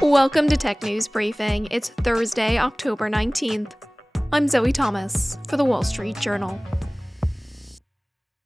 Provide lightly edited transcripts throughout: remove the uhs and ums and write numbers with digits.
Welcome to Tech News Briefing. It's Thursday, October 19th. I'm Zoe Thomas for the Wall Street Journal.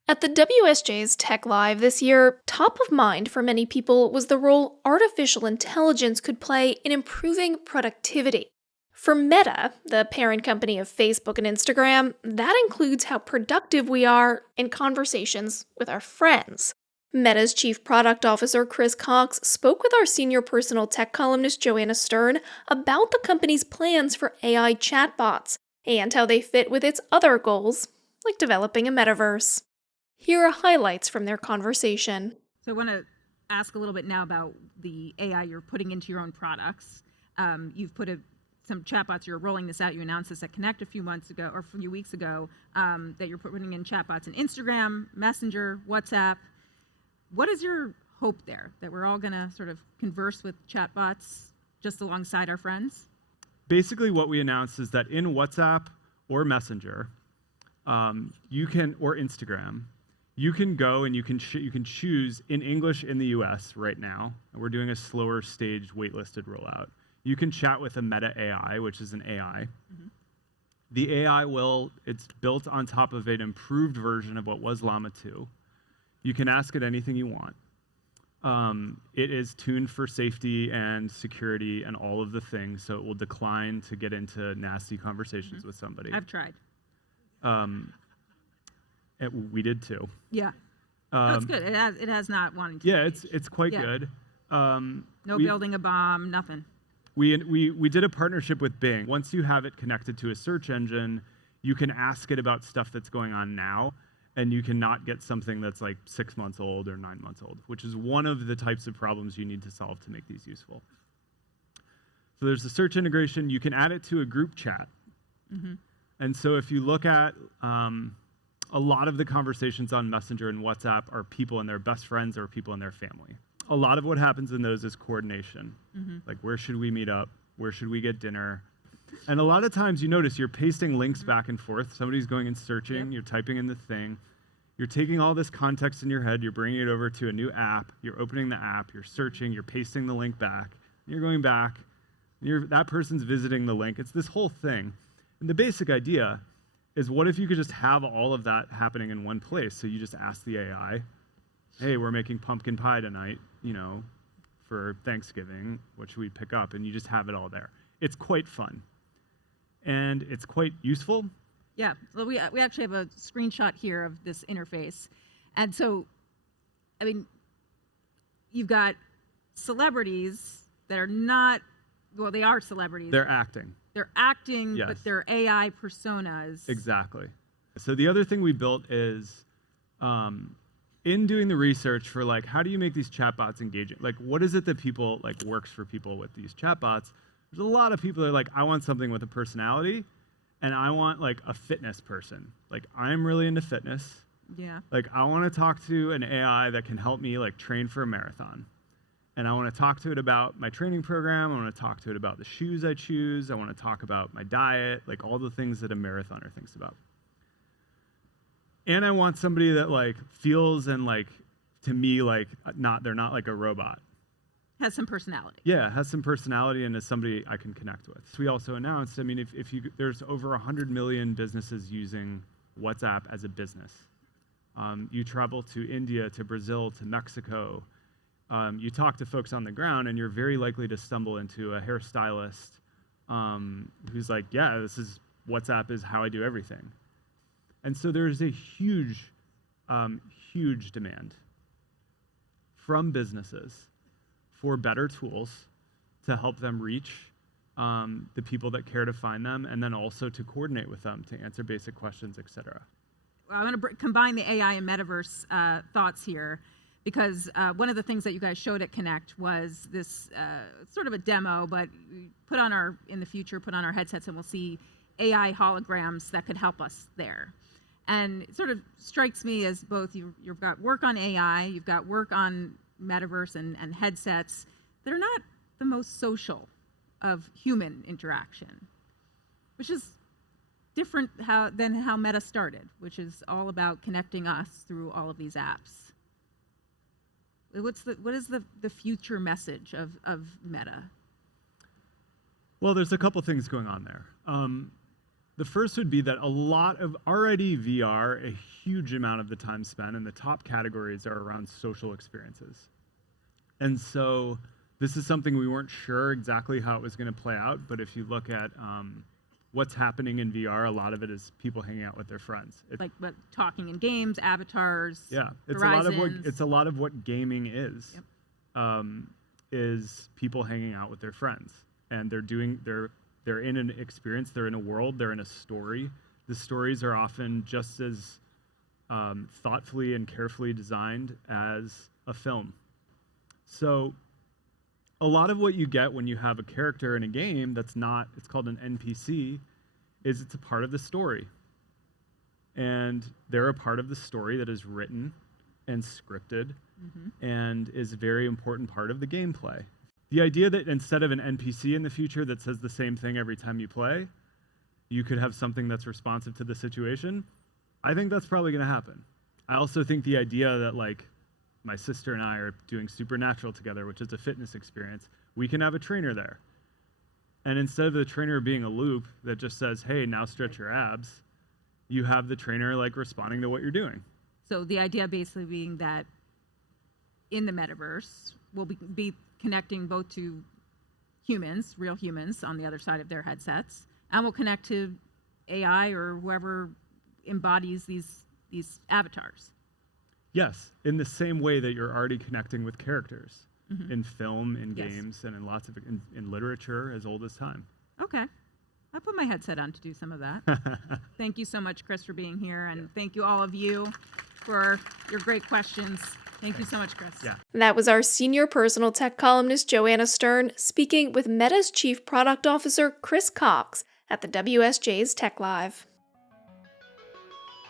At the WSJ's Tech Live this year, top of mind for many people was the role artificial intelligence could play in improving productivity. For Meta, the parent company of Facebook and Instagram, that includes how productive we are in conversations with our friends. Meta's Chief Product Officer Chris Cox spoke with our senior personal tech columnist Joanna Stern about the company's plans for AI chatbots and how they fit with its other goals, like developing a metaverse. Here are highlights from their conversation. So I want to ask a little bit now about the AI you're putting into your own products. You've put some chatbots, you're rolling this out, you announced this at Connect a few months ago, or a few weeks ago, that you're putting in chatbots in Instagram, Messenger, WhatsApp. What is your hope there, that we're all going to sort of converse with chatbots just alongside our friends? Basically what we announced is that in WhatsApp or Messenger, or Instagram, you can go and you can choose in English in the US right now. We're doing a slower staged waitlisted rollout. You can chat with a Meta AI, which is an AI. Mm-hmm. The AI it's built on top of an improved version of what was Llama 2. You can ask it anything you want. It is tuned for safety and security and all of the things, so it will decline to get into nasty conversations with somebody. I've tried. We did too. Yeah. It's good. It has not wanting to. Yeah, it's quite good. No building a bomb, nothing. We did a partnership with Bing. Once you have it connected to a search engine, you can ask it about stuff that's going on now, and you cannot get something that's like 6 months old or 9 months old, which is one of the types of problems you need to solve to make these useful. So there's the search integration. You can add it to a group chat. Mm-hmm. And so if you look at a lot of the conversations on Messenger and WhatsApp are people and their best friends or people in their family. A lot of what happens in those is coordination. Mm-hmm. Like, where should we meet up? Where should we get dinner? And a lot of times you notice you're pasting links back and forth. Somebody's going and searching. Yep. You're typing in the thing. You're taking all this context in your head. You're bringing it over to a new app. You're opening the app. You're searching. You're pasting the link back. You're going back. That person's visiting the link. It's this whole thing. And the basic idea is, what if you could just have all of that happening in one place? So you just ask the AI, hey, we're making pumpkin pie tonight, for Thanksgiving. What should we pick up? And you just have it all there. It's quite fun. And it's quite useful. Yeah, well, we actually have a screenshot here of this interface. And so, I mean, you've got celebrities that are not, well, they are celebrities. They're acting. They're acting, yes. But they're AI personas. Exactly. So the other thing we built is, in doing the research for like, how do you make these chatbots engaging? Like, what is it that people, like, works for people with these chatbots? There's a lot of people that are like, I want something with a personality, and I want like a fitness person. Like, I'm really into fitness. Yeah. Like, I want to talk to an AI that can help me like train for a marathon. And I want to talk to it about my training program. I want to talk to it about the shoes I choose. I want to talk about my diet, like all the things that a marathoner thinks about. And I want somebody that like feels and like, to me, like they're not like a robot. Has some personality. Yeah, has some personality and is somebody I can connect with. So we also announced, I mean, there's over 100 million businesses using WhatsApp as a business. You travel to India, to Brazil, to Mexico. You talk to folks on the ground, and you're very likely to stumble into a hairstylist who's like, yeah, WhatsApp is how I do everything. And so there's a huge, huge demand from businesses for better tools to help them reach the people that care to find them, and then also to coordinate with them to answer basic questions, et cetera. Well, I'm going to combine the AI and metaverse thoughts here, because one of the things that you guys showed at Connect was this sort of a demo, but in the future, put on our headsets and we'll see AI holograms that could help us there. And it sort of strikes me as both you've got work on AI, you've got work on metaverse and headsets that are not the most social of human interaction, which is different than how Meta started, which is all about connecting us through all of these apps. What is the future message of Meta? Well, there's a couple things going on there. The first would be that a lot of already VR, a huge amount of the time spent in the top categories are around social experiences. And so this is something we weren't sure exactly how it was going to play out, but if you look at what's happening in VR, a lot of it is people hanging out with their friends. Like what, talking in games, avatars. Yeah, it's Horizons. a lot of what gaming is. Yep. Is people hanging out with their friends, and they're in an experience, they're in a world, they're in a story. The stories are often just as thoughtfully and carefully designed as a film. So a lot of what you get when you have a character in a game that's not, it's called an NPC, is it's a part of the story. And they're a part of the story that is written and scripted and is a very important part of the gameplay. The idea that instead of an NPC in the future that says the same thing every time you play, you could have something that's responsive to the situation, I think that's probably going to happen. I also think the idea that, like, my sister and I are doing Supernatural together, which is a fitness experience, we can have a trainer there. And instead of the trainer being a loop that just says, hey, now stretch your abs, you have the trainer like responding to what you're doing. So the idea basically being that in the metaverse, we'll be connecting both to humans, real humans on the other side of their headsets, and we'll connect to AI or whoever embodies these avatars. Yes, in the same way that you're already connecting with characters in film, in games, and in lots of in literature as old as time. Okay. I put my headset on to do some of that. Thank you so much, Chris, for being here, and thank you all of you for your great questions. Thank you so much, Chris. Yeah. That was our senior personal tech columnist Joanna Stern speaking with Meta's Chief Product Officer Chris Cox at the WSJ's Tech Live.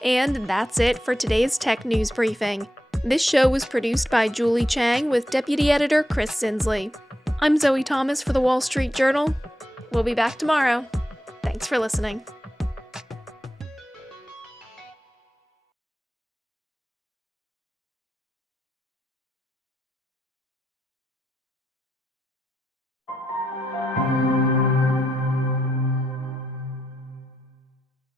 And that's it for today's Tech News Briefing. This show was produced by Julie Chang with Deputy Editor Chris Sinsley. I'm Zoe Thomas for the Wall Street Journal. We'll be back tomorrow. Thanks for listening.